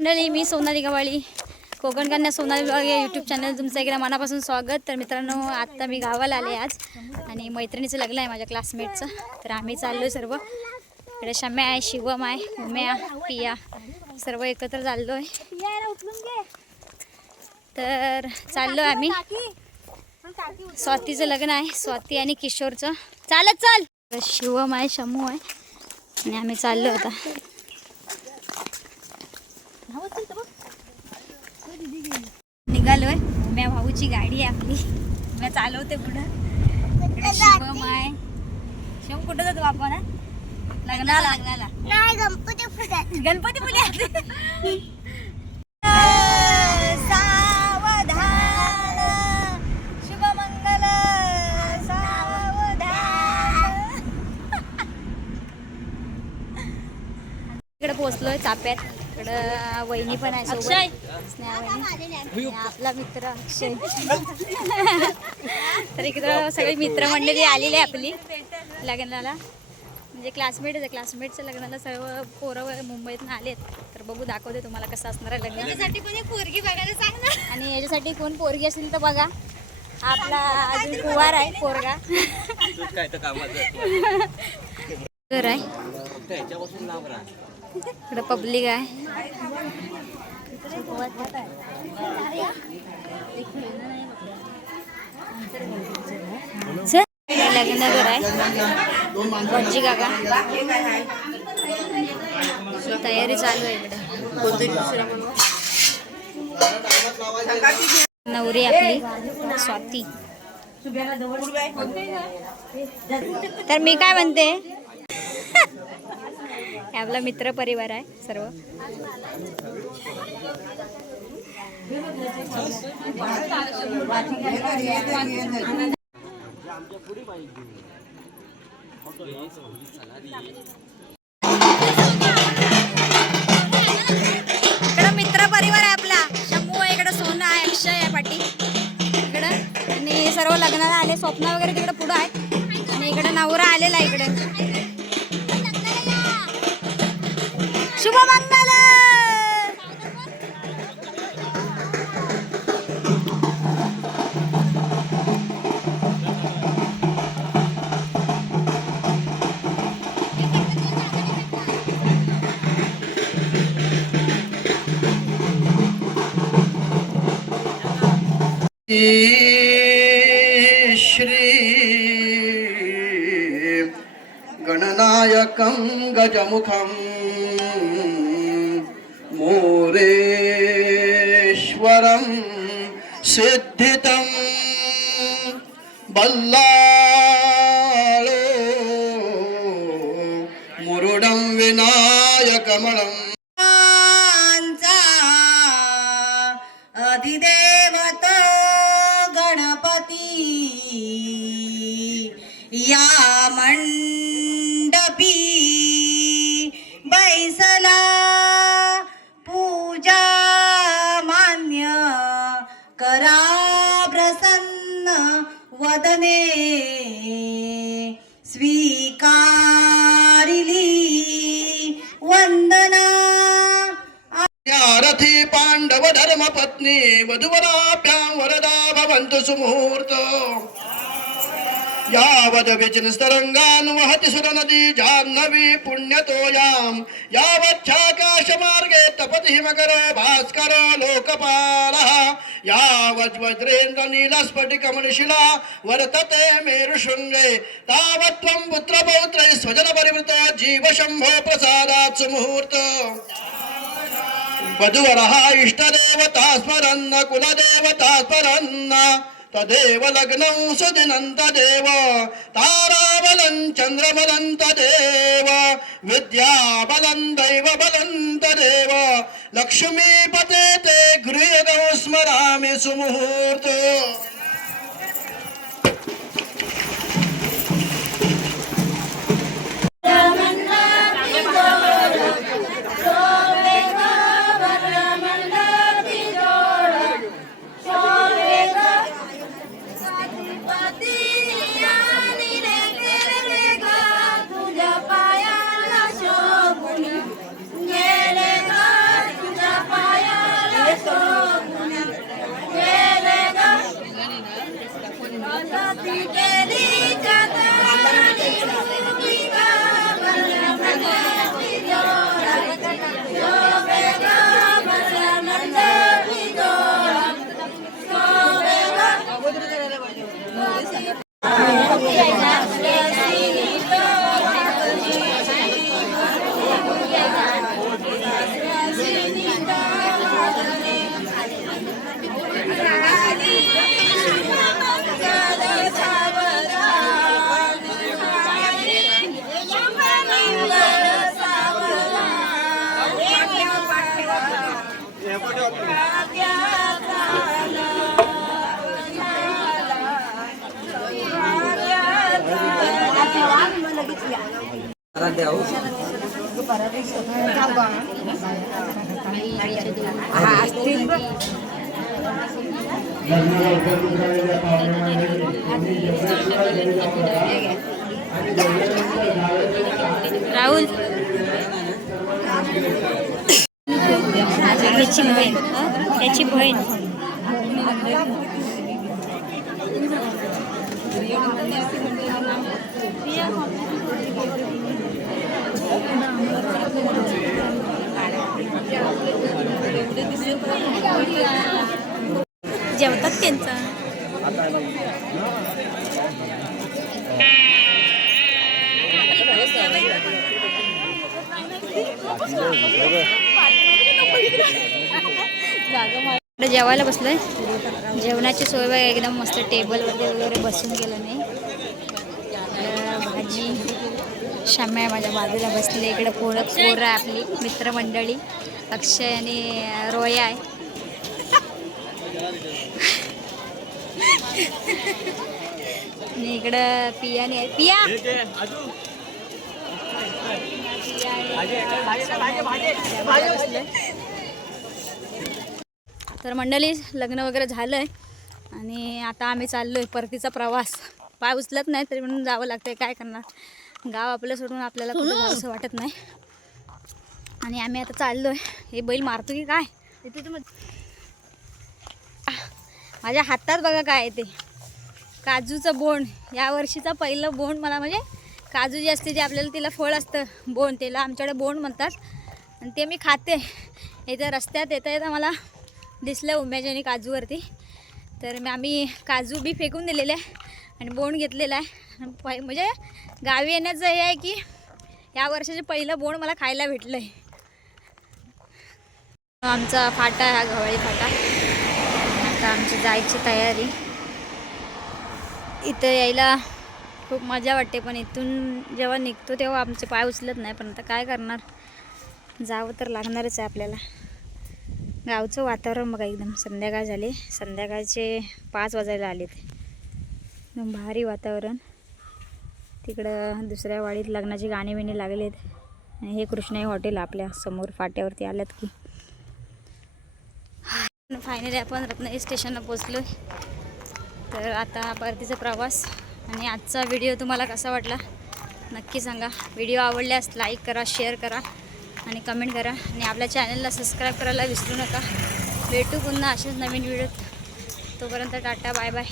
मंडळी, मी सोनाली गवाळी, कोकण कन्या सोनाली ब्लॉग या YouTube channel तुमचं एकदा मनापासून स्वागत. तर मित्रांनो, आत्ता मी गावाला आले आज आणि मैत्रिणीचं लग्न आहे माझ्या क्लासमेटचं. तर आम्ही चाललो आहे सर्व. इकडे शम्या आहे, शिवम आहे, उम्या, पिया सर्व एकत्र चाललो आहे. तर चाललो आहे आम्ही. स्वातीचं लग्न आहे, स्वाती आणि किशोरचं. चालत चाल. शिवम आहे, शमू आहे आणि आम्ही चाललो आता. निघालोय. म्या भाऊची गाडी आहे आपली, मी चालवते पुढं. शिवम आहे. शिवम कुठं जातो आपण? लग्नाला. नाही, गणपती सावधान शुभमंगल सावधान. इकडे पोहोचलोय चाप्यात. इकडं वहिनी पण आहे सोबत, स्नेहा वहिनी, आपला मित्र अक्षय. तर इकडं सगळी मित्रमंडळी आलेली आहे आपली लग्नाला. म्हणजे क्लासमेटच आहे. क्लासमेटच्या लग्नाला सर्व पोरं मुंबईतून आलेत. तर बघू, दाखवते तुम्हाला कसं असणार आहे लग्न. याच्यासाठी पण एक पोरगी बघायला सांग ना. आणि याच्यासाठी कोण पोरगी असेल तर बघा. आपला अजून कुवार आहे पोरगा. तर आहे इकडं पब्लिक आहे. लग्न घर आहे. भटजी काका तयारी चालू आहे इकडे. नवरी आपली स्वाती. तर मी काय म्हणते, आपला मित्र परिवार आहे सर्व. इकडं मित्र परिवार आहे आपला. शंभू आहे इकडं, सोना आहे, अक्षय आहे पाटी इकडं. आणि सर्व लग्नाला आले. स्वप्न वगैरे तिकडे पुढं आहे. आणि इकडे नवरा आलेला आहे इकडे. शुभमंगल. श्री गणनायकं गजमुखं मोरेश्वरं सिद्धितं बल्लाळो मुरुडं विनायकमणं. अधिदेवत गणपती या मंडपी बैसला पूजा मान्य करा प्रसन्न वदने स्वीकारिली वंदना. रथी पांडव धर्म पत्नी वधुवराभ्यां वरदा भवन्तु सुमुहूर्त. यावद विचिनस्तरंगान वहति सुरनदी जाह्नवी पुण्यतोयां. यावच्छाकाश मार्गे तपति हिमकर भास्कर लोकपालः. यावज्वज्रेन्द्र नीलस्फटिकमणिशिला वर्तते मेरुशृङ्गे. तावत्त्वं पुत्रपौत्रैः स्वजन परिवृत जीव शम्भो प्रसादात् सुमुहूर्त. वधूवरः इष्टदेवता स्मरन्न कुलदेवता स्मरन्न. तदेव लग्नं सुदिनं तदेव ताराबलं चन्द्रबलं तदेव विद्याबलं दैवबलं तदेव लक्ष्मीपते ते गृहगौ स्मरामि सुमुहूर्त. तुझ्या पायाला शोभून गेले ग तुझ्या राहुल त्याची बहीण त्याची बहीण जेवतात त्यांचं जेवायला बसलोय. जेवणाची सोय बघा एकदम मस्त, टेबलवरती वगैरे बसून गेलं नाही. भाजी शाम्या माझ्या बाजूला बसले. इकडे पोरं आहे आपली मित्रमंडळी, अक्षय आणि रोया आहे. आणि इकडं पियाने आहे. पिया तर मंडळी लग्न वगैरे झालं आहे आणि आता आम्ही चाललो आहे परतीचा प्रवास. पाय उचलत नाही तरी म्हणून जावं लागतं आहे, काय करणार. गाव आपलं सोडून आपल्याला कुठं जावंसं वाटत नाही. आणि आम्ही आता चाललो आहे. हे बैल मारतो की काय ते माझ्या हातात बघा काय आहे ते काजूचं बोंड. या वर्षीचं पहिलं बोंड मला, म्हणजे काजू जी असते जी आपल्याला तिला फळ असतं बोंड, त्याला आमच्याकडे बोंड म्हणतात. आणि ते मी खाते. इथं रस्त्यात येता मला दिसलं उम्याच्याने काजूवरती. तर आम्ही काजू बी फेकून दिलेले आहे आणि बोंड घेतलेला आहे. म्हणजे गावी येण्याचं हे आहे की या वर्षाचे पहिलं बोंड मला खायला भेटलं आहे. आमचा फाटा आहे हा गव्हाळी फाटा. आता आमची जायची तयारी. इथं यायला खूप मजा वाटते पण इथून जेव्हा निघतो तेव्हा आमचे पाय उचलत नाही. पण आता काय करणार, जावं तर लागणारच आहे आपल्याला. गावचं वातावरण बघा एकदम. संध्याकाळ झाली, संध्याकाळचे 5 वाजायला आलेत. एकदम भारी वातावरण. तिकडं दुसऱ्या वाडीत लग्नाची गाणी बिणी लागलेत. आणि हे कृष्णाई हॉटेल आपल्या समोर फाट्यावरती आल्यात की. फायनली आपण रत्नागिरी स्टेशनला पोचलो. तर आता परतीचा प्रवास. आणि आजचा व्हिडिओ तुम्हाला कसा वाटला नक्की सांगा. व्हिडिओ आवडल्यास लाईक करा, शेअर करा आणि कमेंट करा. आणि आपल्या चॅनलला सबस्क्राईब करायला विसरू नका. भेटू पुन्हा अशाच नवीन व्हिडिओत. तोपर्यंत टाटा, बाय बाय.